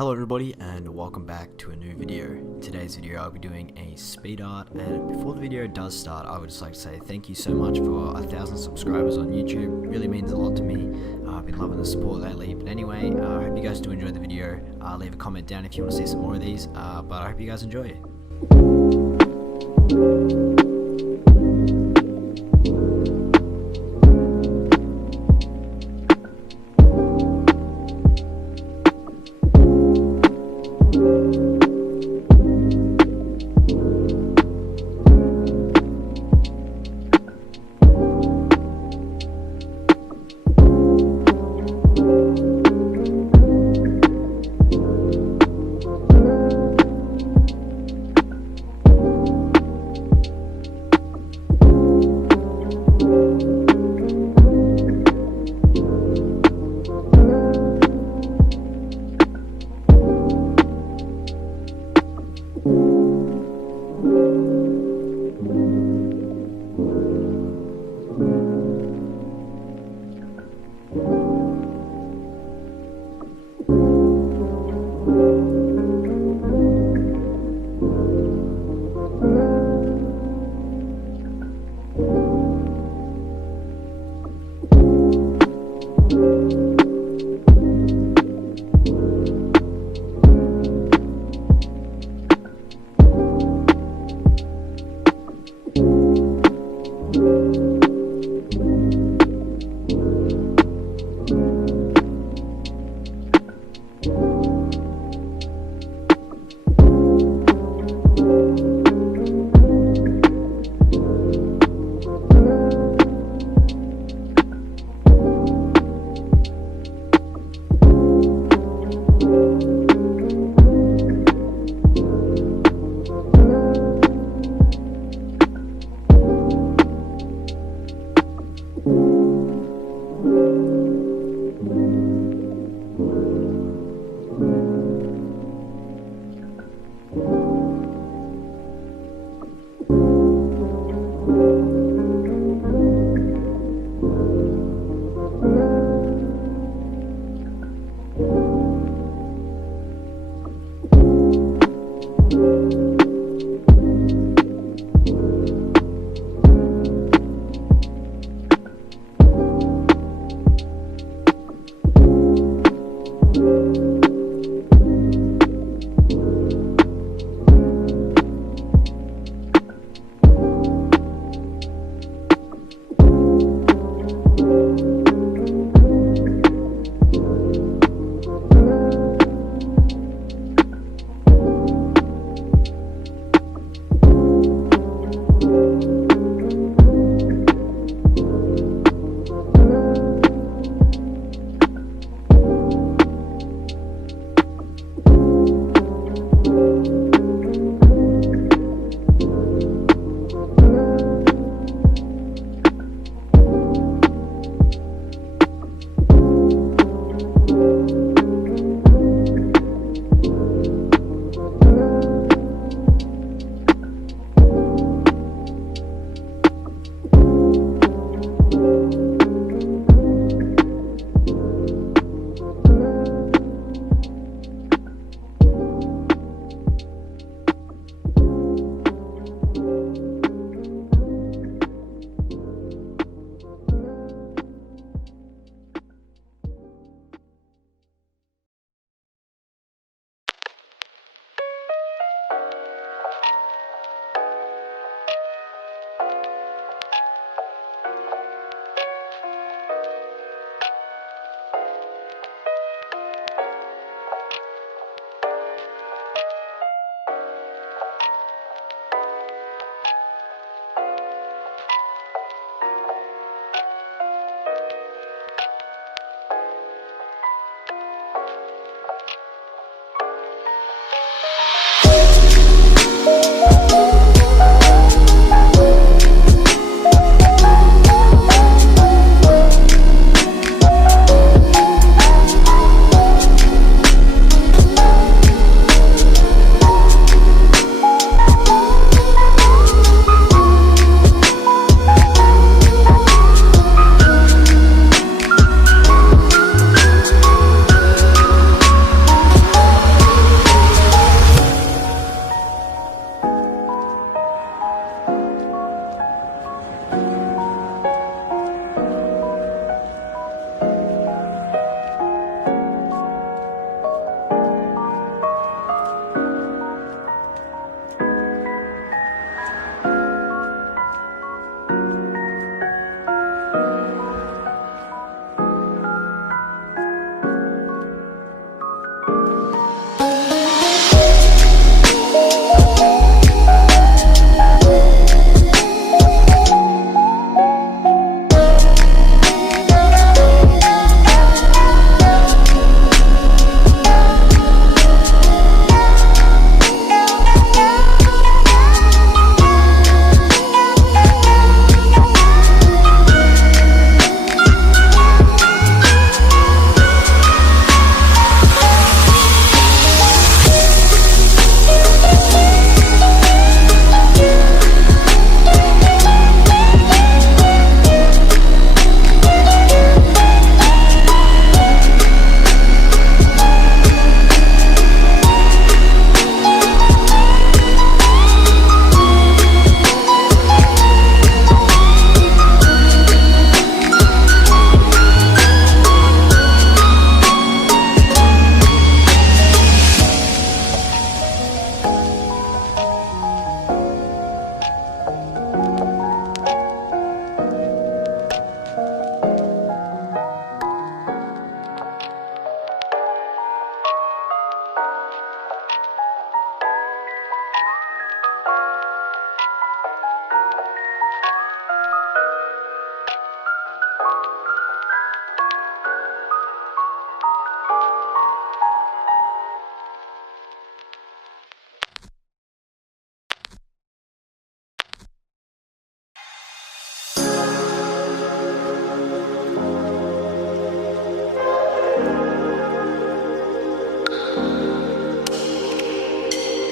Hello everybody and welcome back to a new video. In today's video I'll be doing a speed art, and before the video does start I would just like to say thank you so much for 1,000 subscribers on YouTube. It really means a lot to me. I've been loving the support lately, but anyway, I hope you guys do enjoy the video. Leave a comment down if you want to see some more of these, but I hope you guys enjoy it.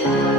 you.